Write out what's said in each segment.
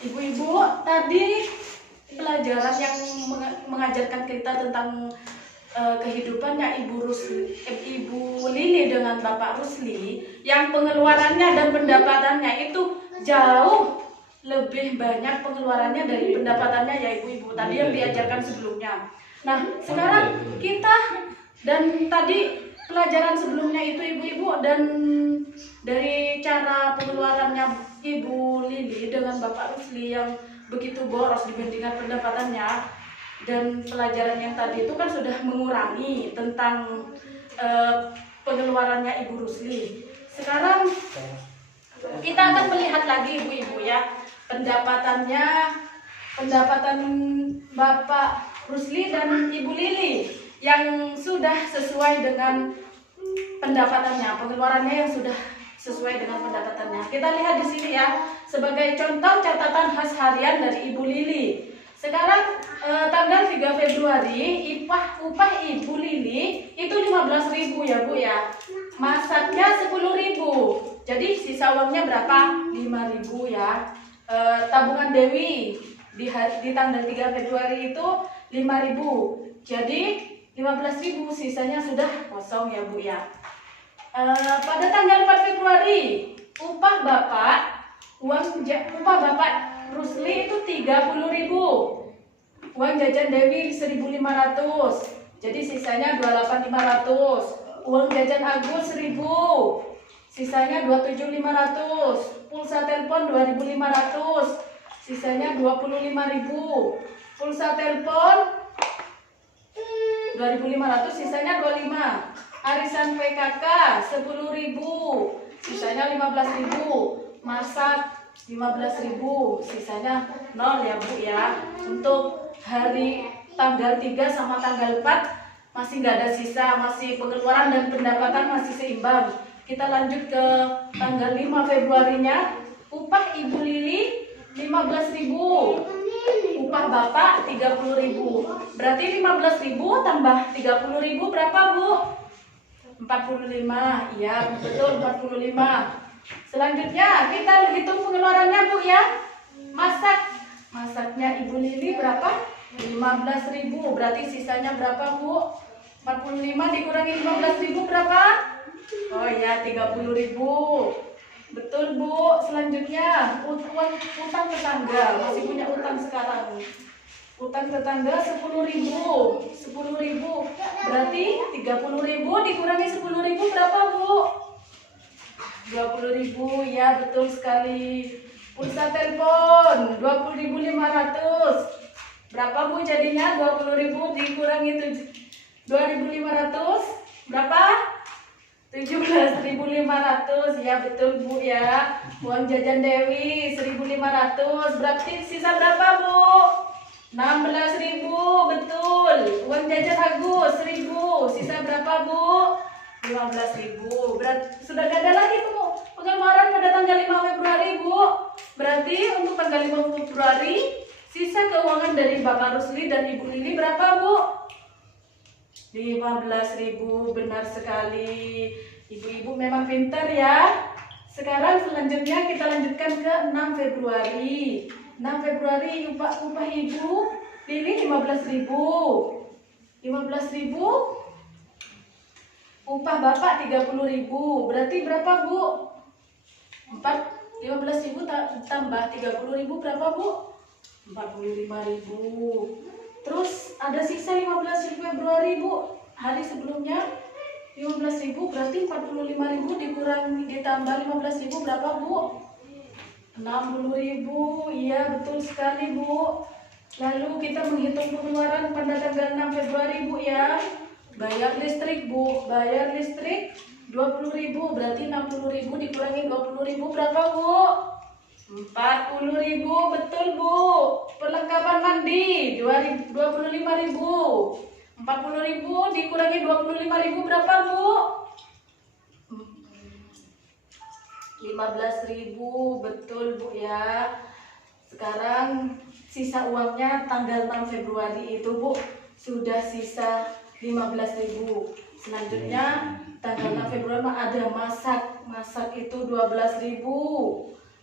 Ibu-ibu, tadi pelajaran yang mengajarkan kita tentang kehidupannya Ibu Lili dengan Bapak Rusli, yang pengeluarannya dan pendapatannya itu jauh lebih banyak pengeluarannya dari pendapatannya ya ibu-ibu tadi yang diajarkan sebelumnya. Nah, sekarang kita dan tadi pelajaran sebelumnya itu ibu-ibu dan dari cara pengeluarannya Ibu Lili dengan Bapak Rusli yang begitu boros dibandingkan pendapatannya, dan pelajaran yang tadi itu kan sudah mengurangi tentang pengeluarannya Ibu Rusli. Sekarang kita akan melihat lagi ibu-ibu ya pendapatan Bapak Rusli dan Ibu Lili yang sudah sesuai dengan pendapatannya, pengeluarannya yang sudah sesuai dengan pendapatannya. Kita lihat di sini ya, sebagai contoh catatan khas harian dari Ibu Lili. Sekarang tanggal 3 Februari upah Ibu Lili itu 15.000 ya Bu ya. Masaknya 10.000. Jadi sisa uangnya berapa? 5.000 ya. Tabungan Dewi di tanggal 3 Februari itu 5.000. Jadi 15.000, sisanya sudah kosong ya Bu ya. Pada tanggal 4 Februari upah Bapak Rusli itu 30.000. Uang jajan Dewi 1.500. Jadi sisanya 28.500. Uang jajan Agus 1.000. Sisanya 27.500. Pulsa telepon 2.500. Sisanya 25.000. Pulsa telepon 2.500, sisanya 25. Arisan PKK 10.000, sisanya 15.000. Masak 15.000, sisanya 0 ya Bu ya. Untuk hari tanggal 3 sama tanggal 4 masih nggak ada sisa, masih pengeluaran dan pendapatan masih seimbang. Kita lanjut ke tanggal 5 Februarinya. Upah Ibu Lili 15.000. Upah Bapak 30.000. Berarti 15.000 tambah 30.000 berapa Bu? 45. Iya betul, 45. Selanjutnya kita hitung pengeluarannya Bu ya. Masaknya Ibu Lili berapa? 15.000. Berarti sisanya berapa Bu? 45 dikurangi 15.000 berapa? Oh iya 30.000. Betul Bu. Selanjutnya utang tetangga, masih punya utang sekarang. Utang tetangga 10.000. 10.000 berarti 30.000 dikurangi 10.000 berapa Bu? 20.000 ya betul sekali. Pulsa telepon 20.500. Berapa Bu jadinya? 20.000 dikurangi 2.500 berapa? 17.500 ya betul Bu ya. Uang jajan Dewi 1.500. Berarti sisa berapa Bu? 16.000 betul. Uang jajan Agus 1.000. Sisa berapa Bu? 15.000. Berarti sudah gak ada lagi Bu pengeluaran pada tanggal 5 Februari Bu. Berarti untuk tanggal 5 Februari sisa keuangan dari Bapak Rusli dan Ibu Lili berapa Bu? 15.000, benar sekali. Ibu-ibu memang pintar ya. Sekarang selanjutnya kita lanjutkan ke 6 Februari. 6 Februari upah Ibu Lili 15.000. 15.000. Upah Bapak 30.000. Berarti berapa Bu? 15.000 tambah 30.000 berapa Bu? 45.000. Terus ada sisa 15 Februari Bu. Hari sebelumnya 15.000, berarti 45.000 dikurangi ditambah 15.000 berapa Bu? 60.000. Iya betul sekali Bu. Lalu kita menghitung pengeluaran pada tanggal 6 Februari Bu ya. Bayar listrik Bu. Bayar listrik 20.000, berarti 60.000 dikurangi 20.000 berapa Bu? 40.000 betul Bu. Perlengkapan mandi 25.000. 40.000 dikurangi 25.000 berapa Bu? 15.000 betul Bu ya. Sekarang sisa uangnya tanggal 6 Februari itu Bu sudah sisa 15.000. Selanjutnya tanggal 6 Februari ada masak itu 12.000.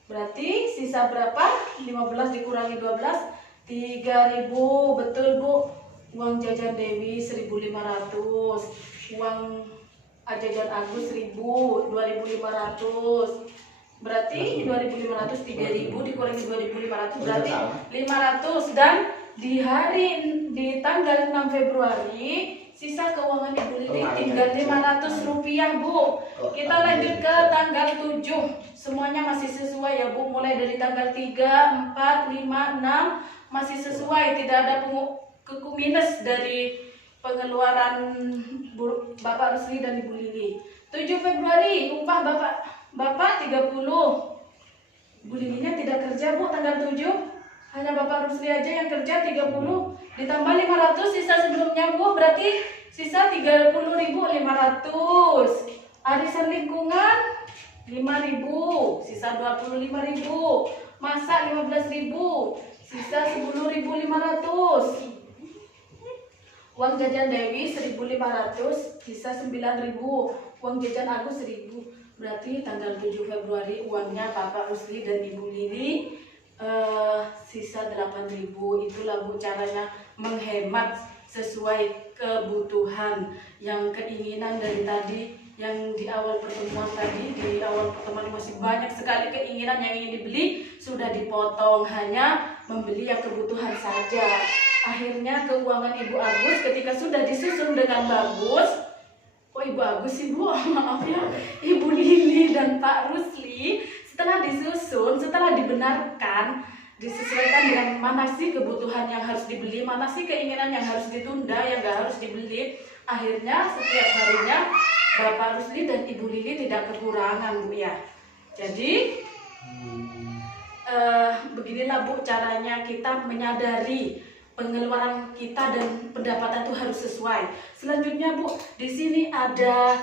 Berarti sisa berapa? 15 dikurangi 12, 3.000. Betul Bu. Uang jajan Dewi 1.500. Uang jajan Agus 2.500. Berarti 2.500, 3.000 dikurangi 2.500 berarti 500. Dan di tanggal 6 Februari sisa keuangan Ibu Lili tinggal 500 rupiah Bu. Kita lanjut ke tanggal 7. Semuanya masih sesuai ya Bu. Mulai dari tanggal 3, 4, 5, 6 masih sesuai. Tidak ada keku minus dari pengeluaran Bapak Rusli dan Ibu Lili. 7 Februari upah Bapak 30. Ibu Lilinya tidak kerja Bu tanggal 7. Hanya Bapak Rusli aja yang kerja 30. Ditambah 500 sisa sebelumnya Bu. Berarti sisa 30.500. Arisan lingkungan 5.000. Sisa 25.000. Masak 15.000. Sisa 10.500. Uang jajan Dewi 1.500. Sisa 9.000. Uang jajan Agus 1.000. Berarti tanggal 7 Februari uangnya Bapak Rusli dan Ibu Lili sisa 8.000. Itulah Bu caranya menghemat sesuai kebutuhan. Yang keinginan dari tadi, yang di awal pertemuan tadi, di awal pertemuan masih banyak sekali keinginan yang ingin dibeli, sudah dipotong, hanya membeli yang kebutuhan saja. Akhirnya keuangan Ibu Agus ketika sudah disusun dengan bagus. Oh Ibu Agus sih Bu, maaf ya, Ibu Lili dan Pak Rusli setelah disusun, setelah dibenarkan, disesuaikan dengan mana sih kebutuhan yang harus dibeli, mana sih keinginan yang harus ditunda, yang gak harus dibeli. Akhirnya setiap harinya Bapak Rusli dan Ibu Lili tidak kekurangan Bu ya. Jadi beginilah Bu caranya kita menyadari pengeluaran kita dan pendapatan itu harus sesuai. Selanjutnya Bu, di sini ada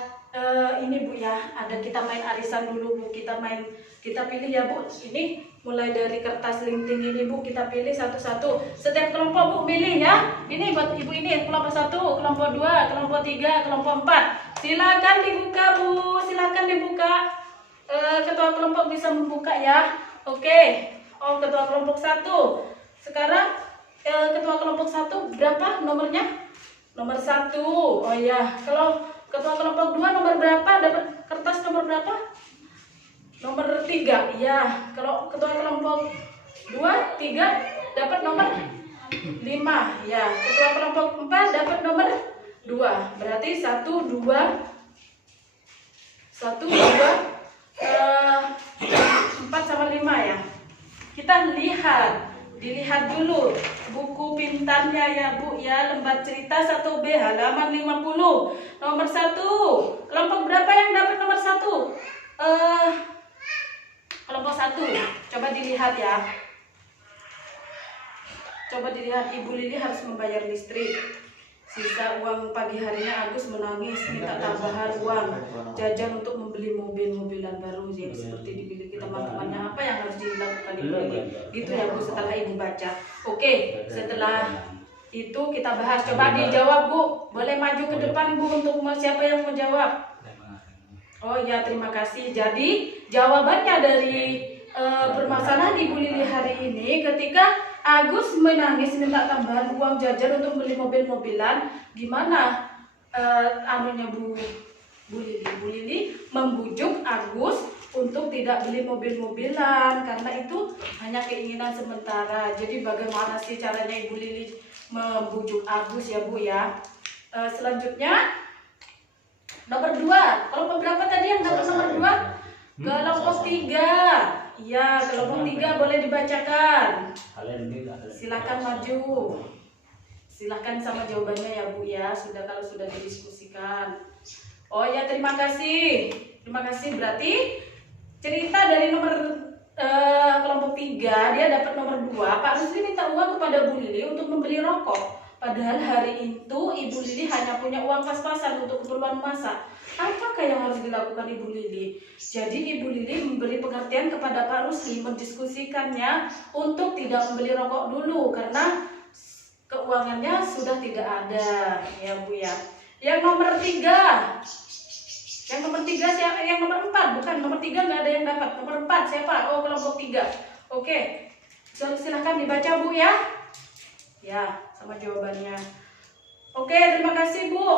ini Bu ya, ada kita main arisan dulu Bu. Kita pilih ya Bu. Ini mulai dari kertas linting ini Bu, kita pilih satu-satu. Setiap kelompok Bu pilih ya. Ini buat Ibu ini kelompok 1, kelompok 2, kelompok 3, kelompok 4. Silakan dibuka Bu, silakan dibuka. Ketua kelompok bisa membuka ya. Oke. Oh, ketua kelompok 1. Sekarang ketua kelompok 1 berapa nomornya? Nomor 1. Oh ya, kalau ketua kelompok 2 nomor berapa? Dapat kertas nomor berapa? Nomor 3. Ya, kalau ketua kelompok 2, 3 dapat nomor 5. Ya, ketua kelompok 4 dapat nomor 2. Berarti 1, 2 4 sama 5 ya. Kita dilihat dulu buku pintarnya ya Bu ya, lembar cerita 1B halaman 50. Nomor 1. Kelompok berapa yang dapat nomor 1? Kelompok 1. Coba dilihat ya. Coba dilihat, Ibu Lili harus membayar listrik. Sisa uang pagi harinya Agus menangis minta tambahan uang jajan untuk membeli mobil-mobilan baru yang seperti dimiliki teman-temannya. Apa yang harus dilakukan Ibu Lili? Gitu ya Bu setelah Ibu baca. Oke, setelah itu kita bahas. Coba dijawab Bu. Boleh maju ke depan Bu untuk siapa yang mau jawab? Oh ya, terima kasih. Jadi jawabannya dari permasalahan Ibu Lili hari ini, ketika Agus menangis minta tambahan uang jajan untuk beli mobil-mobilan, gimana anunya Bu Lili? Bu Lili membujuk Agus untuk tidak beli mobil-mobilan karena itu hanya keinginan sementara. Jadi bagaimana sih caranya Ibu Lili membujuk Agus ya Bu ya? Selanjutnya nomor 2. Kelompok berapa tadi yang dapat nomor 2? Kelompok 3. Iya, kelompok 3 boleh dibacakan. Silakan maju. Silakan sama jawabannya ya Bu ya. Kalau sudah didiskusikan. Oh ya, terima kasih. Terima kasih. Berarti cerita dari nomor kelompok 3, dia dapat nomor 2. Pak Rusli minta uang kepada Bu Lili untuk membeli rokok. Padahal hari itu Ibu Lili hanya punya uang pas-pasan untuk keperluan masak. Apakah yang harus dilakukan Ibu Lili? Jadi Ibu Lili memberi pengertian kepada Pak Rusli, mendiskusikannya untuk tidak membeli rokok dulu karena keuangannya sudah tidak ada ya Bu ya. Yang nomor 3, Yang nomor 3 siapa? Yang nomor 4, bukan nomor 3 nggak ada yang dapat. Nomor 4 siapa? Oh, kelompok 3. Oke, silahkan dibaca Bu ya. Ya, sama jawabannya. Oke, terima kasih Bu.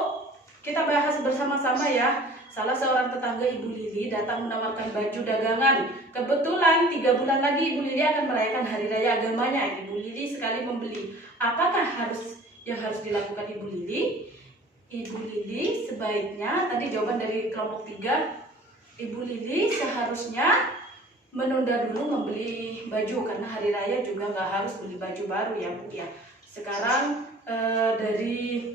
Kita bahas bersama-sama ya. Salah seorang tetangga Ibu Lili datang menawarkan baju dagangan. Kebetulan 3 bulan lagi Ibu Lili akan merayakan Hari Raya agamanya. Ibu Lili sekali membeli. Apakah yang harus dilakukan Ibu Lili? Ibu Lili sebaiknya, tadi jawaban dari kelompok 3, Ibu Lili seharusnya menunda dulu membeli baju karena Hari Raya juga nggak harus beli baju baru ya Bu ya. Sekarang dari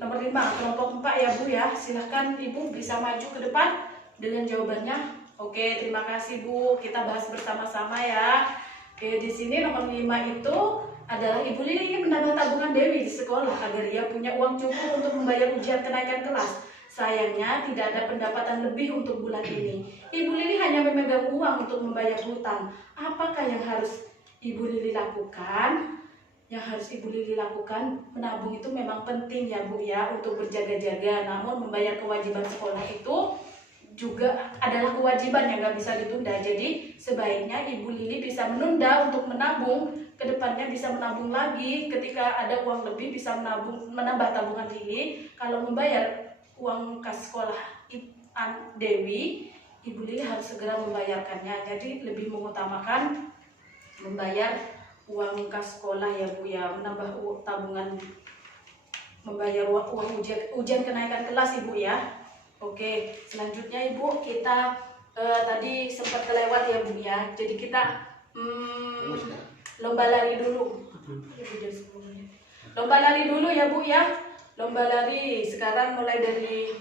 nomor 5, kelompok 4 ya Bu ya. Silahkan Ibu bisa maju ke depan dengan jawabannya. Oke, terima kasih Bu. Kita bahas bersama-sama ya. Oke, di sini nomor 5 itu adalah Ibu Lili ingin menambah tabungan Dewi di sekolah agar ia punya uang cukup untuk membayar ujian kenaikan kelas. Sayangnya tidak ada pendapatan lebih untuk bulan ini. Ibu Lili hanya memegang uang untuk membayar hutang. Apakah yang harus Ibu Lili lakukan? Yang harus Ibu Lili lakukan, menabung itu memang penting ya Bu ya untuk berjaga-jaga. Namun membayar kewajiban sekolah itu juga adalah kewajiban yang nggak bisa ditunda. Jadi sebaiknya Ibu Lili bisa menunda untuk menabung. Kedepannya bisa menabung lagi. Ketika ada uang lebih bisa menambah tabungan Lili. Kalau membayar uang kas sekolah Dewi, Ibu Lili harus segera membayarkannya. Jadi lebih mengutamakan membayar uang kas sekolah ya Bu ya, menambah tabungan, membayar uang ujian kenaikan kelas Ibu ya. Oke, selanjutnya Ibu kita tadi sempat kelewat ya Bu ya. Jadi kita lomba lari dulu. Lomba lari dulu ya Bu ya. Lomba lari sekarang mulai dari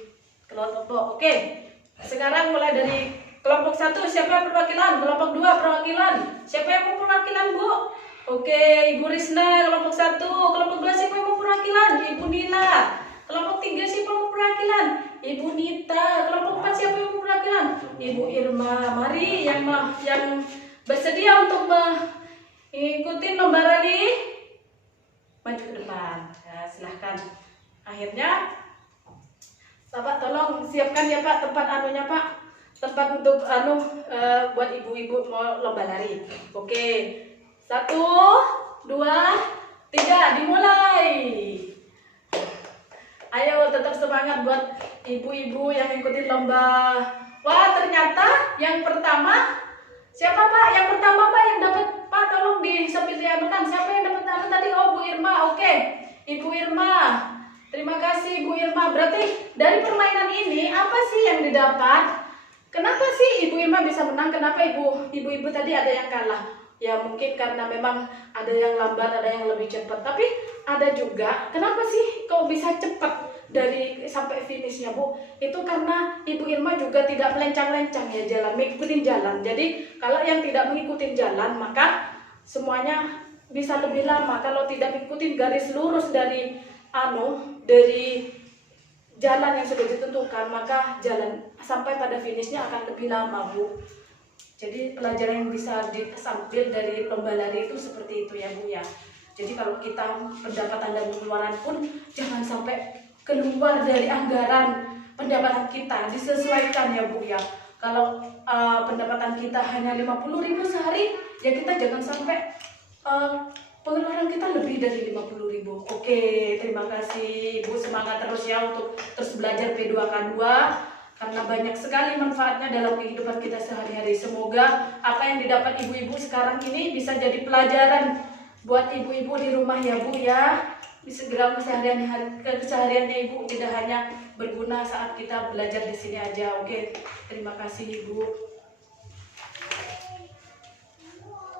kelompok. Oke. Sekarang mulai dari kelompok 1 siapa perwakilan? Kelompok 2 perwakilan. Siapa yang mau perwakilan Bu? Oke, Ibu Risna kelompok 1. Kelompok 2 siapa yang mau perwakilan? Ibu Nila. Kelompok 3 siapa yang mau perwakilan? Ibu Nita. Kelompok 4 siapa yang mau perwakilan? Ibu Irma. Mari yang bersedia untuk mengikuti lomba lari maju ke depan. Ya, silahkan. Akhirnya Bapak tolong siapkan ya Pak tempat anunya Pak. Tempat untuk buat ibu-ibu mau lomba lari. Oke. 1, 2, 3 dimulai. Ayo tetap semangat buat ibu-ibu yang ikutin lomba. Wah, ternyata yang pertama siapa Pak? Yang pertama Pak yang dapat Pak tolong sambil dianukan. Siapa yang dapat anu tadi? Oh, Bu Irma. Oke. Ibu Irma. Terima kasih Bu Irma. Berarti dari permainan ini apa sih yang didapat? Kenapa sih Ibu Irma bisa menang? Kenapa ibu-ibu tadi ada yang kalah? Ya mungkin karena memang ada yang lambat, ada yang lebih cepat. Tapi ada juga, kenapa sih kok bisa cepat dari sampai finishnya Bu? Itu karena Ibu Irma juga tidak melencang-lencang ya jalan, mengikuti jalan. Jadi kalau yang tidak mengikuti jalan maka semuanya bisa lebih lama. Kalau tidak mengikuti garis lurus dari jalan yang sudah ditentukan, maka jalan sampai pada finishnya akan lebih lama Bu. Jadi pelajaran yang bisa diambil dari lomba lari itu seperti itu ya Bu ya. Jadi kalau kita pendapatan dan pengeluaran pun jangan sampai keluar dari anggaran pendapatan kita, disesuaikan ya Bu ya. Kalau pendapatan kita hanya 50.000 sehari, ya kita jangan sampai pengeluaran kita lebih dari 50.000. Oke, terima kasih Ibu, semangat terus ya untuk terus belajar P2K2 karena banyak sekali manfaatnya dalam kehidupan kita sehari-hari. Semoga apa yang didapat ibu-ibu sekarang ini bisa jadi pelajaran buat ibu-ibu di rumah ya Bu ya. Segera kesehariannya Ibu tidak hanya berguna saat kita belajar di sini aja. Oke, terima kasih Ibu.